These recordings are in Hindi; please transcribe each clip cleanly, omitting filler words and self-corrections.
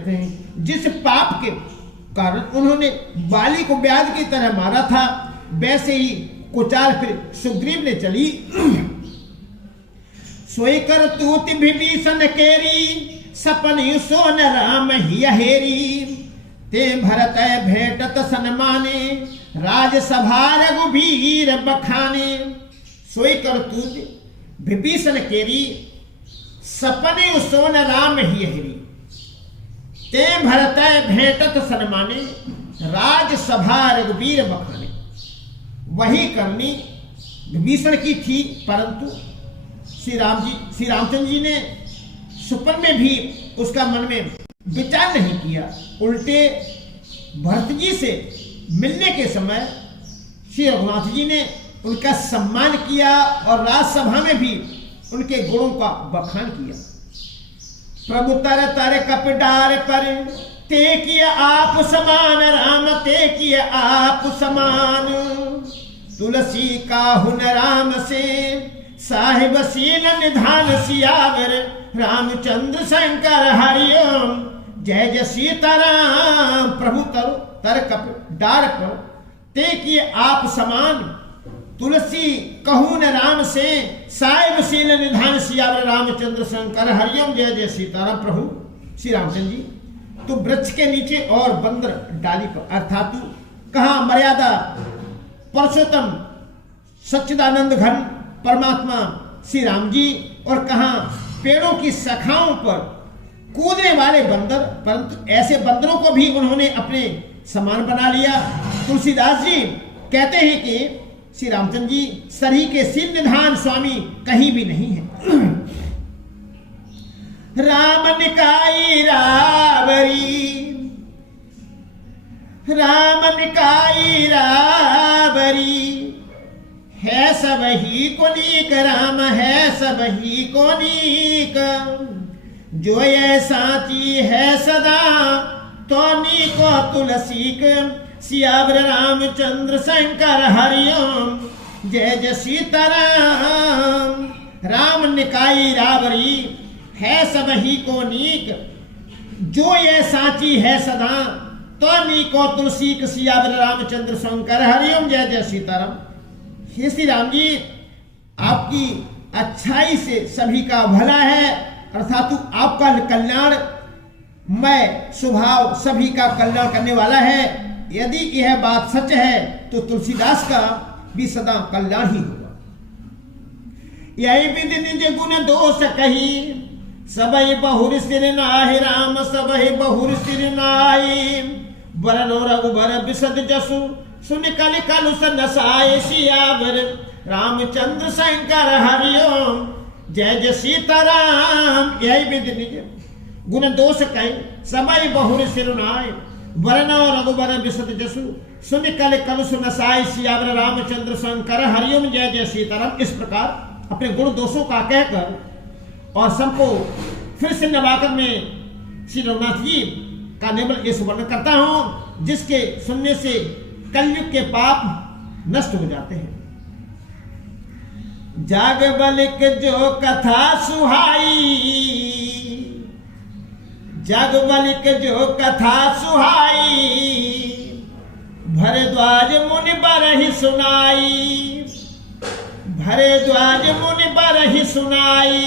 करते हैं। जिस पाप के कारण उन्होंने बाली को ब्याज की तरह मारा था, वैसे ही कुचाल फिर सुग्रीव ने चली। सोई कर तूत विभीषण केरी, सपन सोन राम ही हेरी। ते भरत भेटत सन्माने, राजसभा रघुबीर बखाने। सोई कर तूत विभीषण केरी, सपने सोन राम ही हेरी। ते भरत भेटत सन्माने, राजसभा रघुबीर बखाने। वही करनी विभीषण की थी, परंतु श्री रामचंद्र जी ने सुपन में भी उसका मन में विचार नहीं किया। उल्टे भरत जी से मिलने के समय श्री रघुनाथ जी ने उनका सम्मान किया और राजसभा में भी उनके गुणों का बखान किया। प्रभु तर तर कपडार पर, ते किया आप समान राम, ते किया आप समान। तुलसी का हुन राम से, साहिब सील निधान सियावर। रामचंद्र शंकर हरिओम, जय जय सीताराम। प्रभु तर कप डार पर, ते किए आप समान। तुलसी कहून राम से, साहिब सील निधान सियावर। रामचंद्र शंकर हरिओम, जय जय सीताराम। प्रभु श्री रामचंद्र जी तो वृक्ष के नीचे और बंदर डाली पर, अर्थात कहा मर्यादा पुरुषोत्तम सच्चिदानंद घन परमात्मा श्री राम जी, और कहा पेड़ों की शाखाओं पर कूदने वाले बंदर, परंतु ऐसे बंदरों को भी उन्होंने अपने समान बना लिया। तुलसीदास जी कहते हैं कि श्री रामचंद्र जी सरी के सिर निधान स्वामी कहीं भी नहीं है। राम निकाई रावरी, राम निकाई रावरी। है सब ही को नीक राम, है सब ही को नीक। जो ये साची है सदा, तो नीको तुलसीक। सियावर रामचंद्र शंकर हरिओम, जय जय सीताराम। राम निकाई रावरी, है सब ही को नीक। जो ये साची है सदा, तो नीको तुलसीक। सियावर रामचंद्र शंकर हरिओम, जय जय सीताराम। हे श्री राम जी, आपकी अच्छाई से सभी का भला है, अर्थात आपका कल्याण मैं स्वभाव सभी का कल्याण करने वाला है। यदि यह बात सच है तो तुलसीदास का भी सदा कल्याण ही होगा। यही विधि निज गुण दोष कही, सबई बहुर सिर नाहि राम, सबई बहुर सिर नाहि। बरनो रघुबर बिसद जसु, सुन कल कलुष नसाय। सियावर रामचंद्र शंकर हरिओम, जय जय सीताराम। यही विधि निज गुण दोष कही, सबई बहुर सिर नाहि। वरनो रघुबर बिसद जसु, सुन कल कलुष नसाय। सियावर रामचंद्र शंकर हरिओम, जय जय सीताराम। इस प्रकार अपने गुण दोषों का कहकर और सबको फिर से नवाकर में श्री रघुनाथ जी का निर्मल यश वर्णन करता हूं, जिसके सुनने से कलयुग के पाप नष्ट हो जाते हैं। जाग बलिक जो कथा सुहाई, जग बलिक जो कथा सुहाई। भरद्वाज मुनि बरहि सुनाई, भरद्वाज मुनि बरहि सुनाई।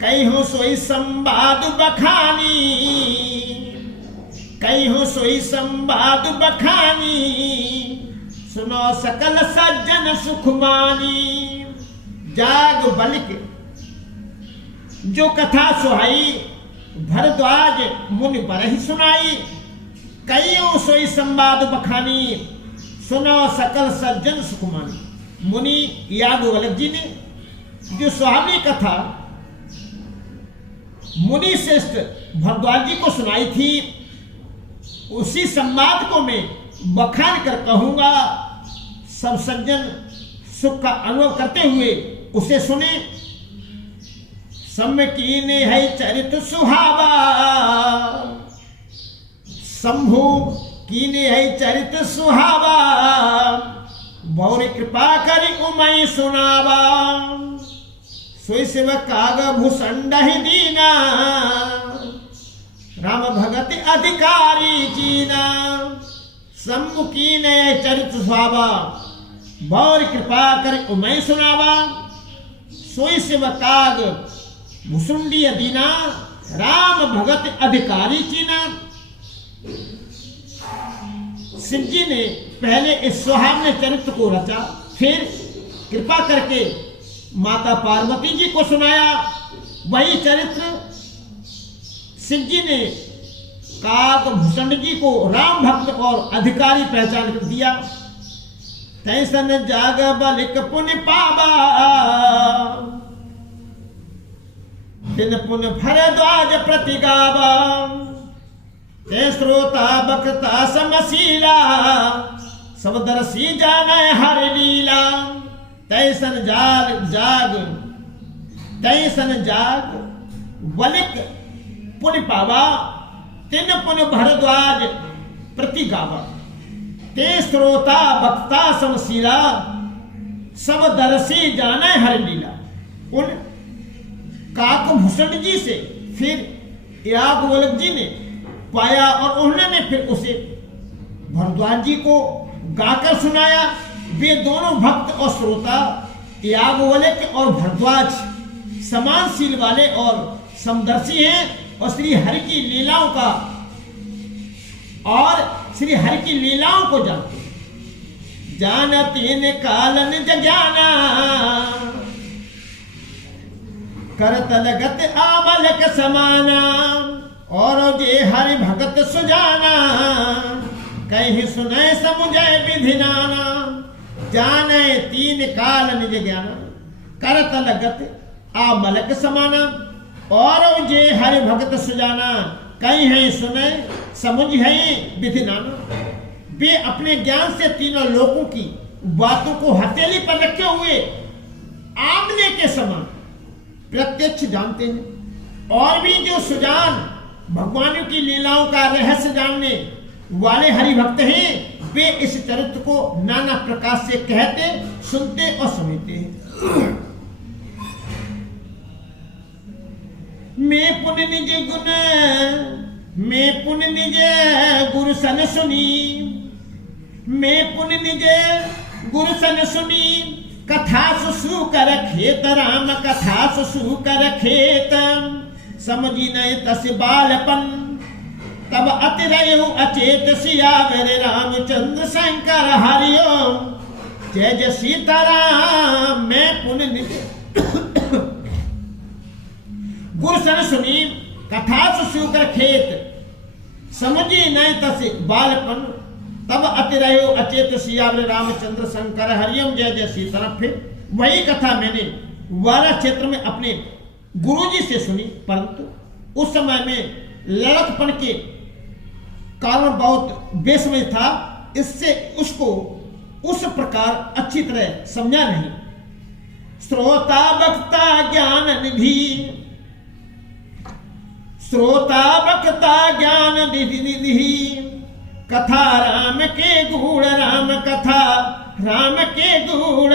कहीं सोई संवाद बखानी, कहीं सोई संवाद बखानी। सुनो सकल सज्जन सुखमानी। जाग बलिक जो कथा सुहाई, भरद्वाज मुनि बरहि सुनाई। कईयों सोई संवाद बखानी, सुनो सकल सज्जन सुखमानी। मुनि याज्ञवल्क्य जी ने जो सुहावनी कथा मुनि श्रेष्ठ भरद्वाज जी को सुनाई थी, उसी संवाद को मैं बखान कर कहूंगा। सब सज्जन सुख का अनुभव करते हुए उसे सुने। सम्य कीने है चरित सुहावा, शंभु कीने है चरित सुहावा। बौर कृपा करी उमय सुनावा। सोई सेवक काग भूषण दीना, राम भगत अधिकारी कीना, सम्मुखी ने चरित स्वावा, बौर कृपा कर उमय सुनावा, सोई शिव काग भुसुंडी दीना, राम भगत अधिकारी कीना। शिव जी ने पहले इस सुहावने चरित्र को रचा, फिर कृपा करके माता पार्वती जी को सुनाया। वही चरित्र शिव जी ने काक भूषण जी को राम भक्त और अधिकारी पहचान कर दिया। तैसन जाग बलिक पुण्य पावा, दिन पुण्य भरद्वाज प्रति गावा, ते श्रोता बक्ता समशीला, सब दर्शी जाने हर लीला। तैसन जाग बलिक पुण्य पावा, तिन पुण्य भरद्वाज प्रति गावा, ते श्रोता बक्ता समशीला, सब दर्शी जाने हर लीला। उन काकभूषण जी से फिर याज्ञवल्क्य जी ने पाया और उन्होंने फिर उसे भरद्वाज जी को गाकर सुनाया। वे दोनों भक्त और श्रोता याज्ञवल्क्य और भरद्वाज समानशील वाले और समदर्शी हैं और श्री हरि की लीलाओं का और श्री हरि की लीलाओं को जानते हैं। जानती ने कालन जज्ञाना, करत लगत आमलक समाना, और जे हरि भगत सुजाना, कहीं सुने समुझे विधि नाना। जाने तीन काल निज ज्ञान, करत लगत आमलक समाना, और जे हरि भगत सुजाना, कहीं है सुने समझ है विधि नाना। वे अपने ज्ञान से तीनों लोगों की बातों को हथेली पर रखे हुए आमले के समान प्रत्यक्ष जानते हैं। और भी जो सुजान भगवान की लीलाओं का रहस्य जानने वाले हरि भक्त हैं, वे इस चरित्र को नाना प्रकार से कहते, सुनते और समझते हैं। मैं पुण्य निज गुण, मैं पुण्य निज गुरु सन सुनी, मैं पुण्य निज गुरु सन सुनी, कथा सुसु कर खेत, राम कथा सुसु कर खेत। समझी नहीं तस बालपन, तब अति रहो अचेत, सियावर रामचंद्र शंकर हरिओम। जय जय सीताराम। मैं पुण्य निज गुरु सन सुनी, कथा सुसु कर खेत, समझी नहीं तस बालपन, तब अति रहो अचेत, सियावर रामचंद्र शंकर हरिओम। जय जय सीताराम। फिर वही कथा मैंने वारा क्षेत्र में अपने गुरुजी से सुनी, परंतु उस समय में लड़कपन के कारण बहुत बेसमझ था, इससे उसको उस प्रकार अच्छी तरह समझा नहीं। श्रोता वक्ता ज्ञान निधि, श्रोता वक्ता ज्ञान निधि, कथा राम के गूढ़, राम कथा राम के गूढ़।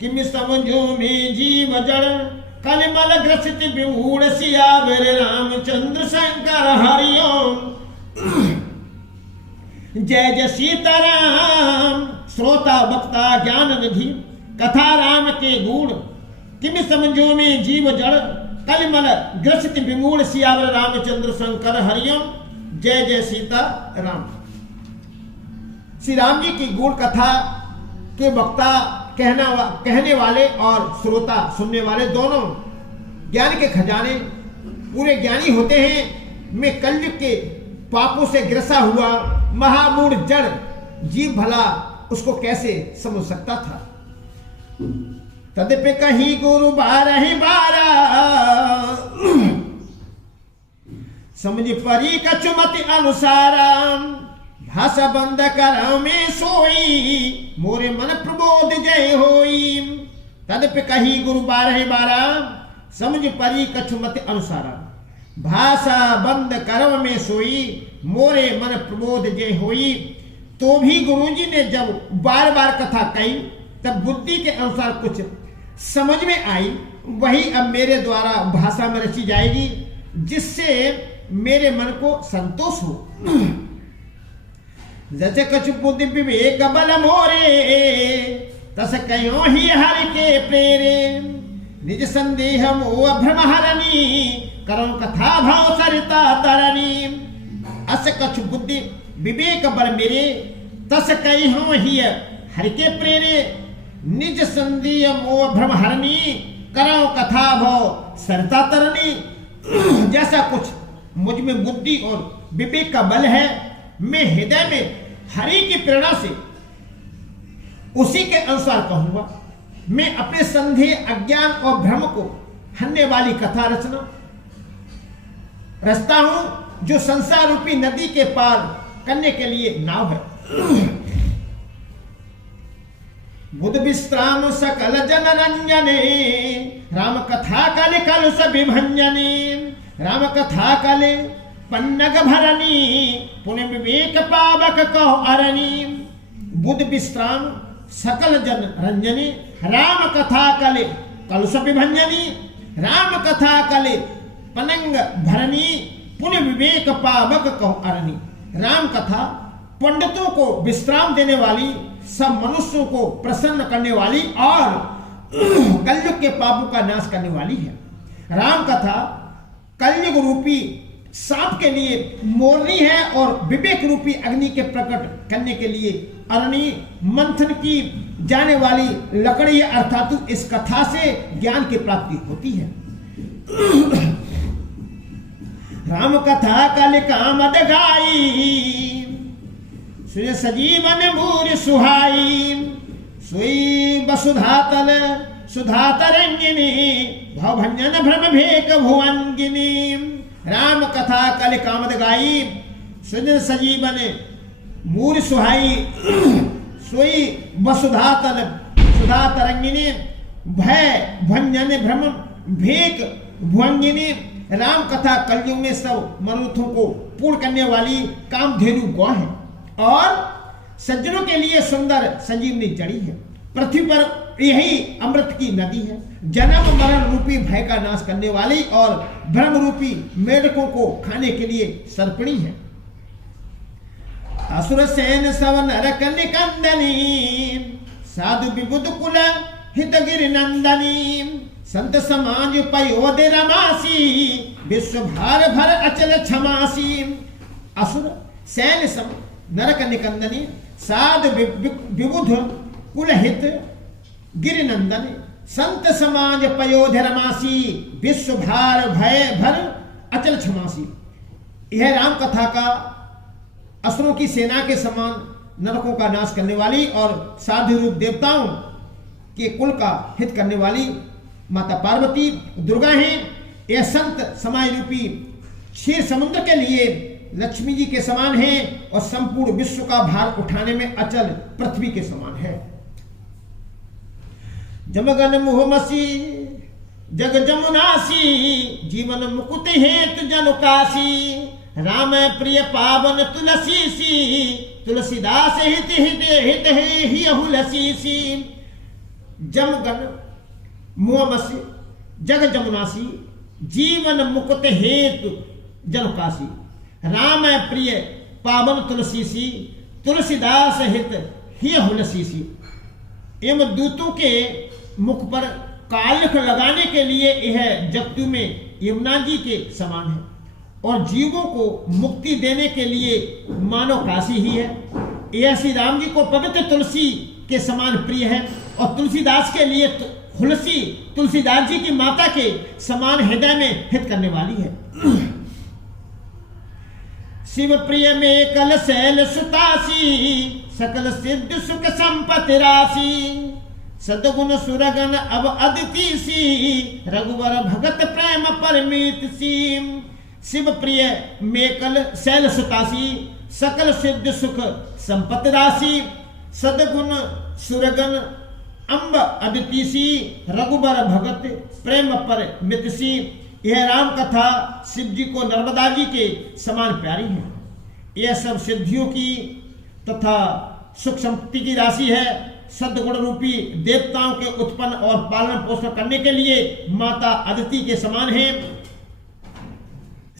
किम समझो में जीव जड़, कलिमल ग्रसित विमूढ़, सियावर रामचंद्र शंकर हरिओम। जय जय सीताराम। श्रोता वक्ता ज्ञान निधि, कथा राम के गूढ़, किम समझो में जीव जड़, कलिमल ग्रसित विमूढ़, सियावर रामचंद्र शंकर हरिओम। जय जय सीता राम। श्री राम जी की गूढ़ कथा के वक्ता कहने वाले और श्रोता सुनने वाले दोनों ज्ञान के खजाने पूरे ज्ञानी होते हैं। मैं कलयुग के पापों से ग्रसा हुआ महामूढ़ जड़ जीव भला उसको कैसे समझ सकता था। तद्यपि कहीं गुरु 12 समझ परी कचुमति अनुसारा, भाषा बंद कर में सोई, मोरे मन प्रबोध जय होई। तद्यपि कही गुरु 12 समझ परी कछुमति अनुसारा, भाषा बंद कर्म में सोई, मोरे मन प्रबोध जय होई। तो भी गुरुजी ने जब बार बार कथा कही, तब बुद्धि के अनुसार कुछ समझ में आई, वही अब मेरे द्वारा भाषा में रची जाएगी, जिससे मेरे मन को संतोष हो। जैसे कछु बुद्धि विवेक बल मोरे, तस कयो ही हरि के प्रेरे। निज संदेह मोह भ्रम हरनी, करो कथा भाव सरिता तरनी। अस कछु बुद्धि विवेक बल मेरे, तस कयो ही हरि के प्रेरे। निज संदेह मोह भ्रम हरनी, करो कथा भाव सरिता तरनी। जैसा कुछ मुझ में बुद्धि और विवेक का बल है, मैं हृदय में हरि की प्रेरणा से उसी के अनुसार कहूंगा। मैं अपने संदेह अज्ञान और भ्रम को हरने वाली कथा रचता हूं, जो संसार रूपी नदी के पार करने के लिए नाव है। बुध विश्राम सकल जन रंजने, राम कथा कल कल विभंजने। राम कथा कल पन्नग भरनी, पुण्य विवेक पावक कहो अरणी। बुध विश्राम सकल जन रंजनी, राम कथा कले कलुष विभंजनी। राम कथा कले पनंग भरनी, पुण्य विवेक पावक कहो अरणी। राम कथा पंडितों को विश्राम देने वाली, सब मनुष्यों को प्रसन्न करने वाली और कलयुग के पापों का नाश करने वाली है। राम कथा कलयुग रूपी सांप के लिए मोरनी है और विवेक रूपी अग्नि के प्रकट करने के लिए अरणी, मंथन की जाने वाली लकड़ी है। अर्थात इस कथा से ज्ञान की प्राप्ति होती है। राम कथा कल कामद गाई, सुय सजीवन मूर सुहाई। सोई वसुधा तल सुधा तरंगिनी, भवभंजन भ्रम भेक भुवंगिनी। राम कथा कल कामद गाई, सुजन सजीवन मूर सुहाई। सोई वसुधा तल सुधा तरंगिनी, भय भंजन भ्रम भेक भुवंगिनी। राम कथा कलयुग में सब मनोरथों को पूर्ण करने वाली कामधेनु गौ है और सज्जनों के लिए सुंदर संजीवनी जड़ी है। पृथ्वी पर यही अमृत की नदी है, जन्म मरण रूपी भय का नाश करने वाली और भ्रम रूपी मेढकों को खाने के लिए सर्पणी है। असुर सेन सव नरक निकंदनी, साधु विबुध कुल हित गिर नंदनी। संत समाज पयोध रमासी, विश्व भार भर अचल क्षमासी। असुर सैन सम नरक निकंदनी, साधु विबुध कुल हित गिर नंदन। संत समाज पयोध रमासी, विश्व भार भय भर अचल क्षमासी। यह राम कथा का असुरों की सेना के समान नरकों का नाश करने वाली और साधु रूप देवताओं के कुल का हित करने वाली माता पार्वती दुर्गा हैं। यह संत समाज रूपी क्षीर समुद्र के लिए लक्ष्मी जी के समान है और संपूर्ण विश्व का भार उठाने में अचल पृथ्वी के समान है। जमगन मुहमसी जग जमुनासी, जीवन मुकुट हेतु जन काशी। राम प्रिय पावन तुलसी सी, तुलसीदास हित हित हित ही हुलसी। जमगन मुहमसी जग जमुनासी, जीवन मुकुट हेतु जन काशी। राम प्रिय पावन तुलसी सी, तुलसीदास हित ही हुलसी सी। एवं दूतों के मुख पर कालिख लगाने के लिए यह जगतु में यमुना जी के समान है और जीवों को मुक्ति देने के लिए मानव काशी ही है। यह श्री राम जी को पवित्र तुलसी के समान प्रिय है और तुलसीदास के लिए तुलसी तुलसीदास जी की माता के समान हृदय में हित करने वाली है। शिव प्रिय में कल शैल सुतासी, सकल सिद्ध सुख संपत्ति राशि। सदगुण सुरगन अब अदिति सी, रघुवर भगत प्रेम परमित सी। शिव प्रिय मेकल शैल सुतासी, सकल सिद्ध सुख संपत्ति राशि। सदगुण सुरगन अम्ब अदिति सी, रघुबर भगत प्रेम पर मित सी। यह राम कथा शिव जी को नर्मदा जी के समान प्यारी है। यह सब सिद्धियों की तथा सुख संपत्ति की राशि है। सद्गुण रूपी देवताओं के उत्पन्न और पालन पोषण करने के लिए माता अदिति के समान है।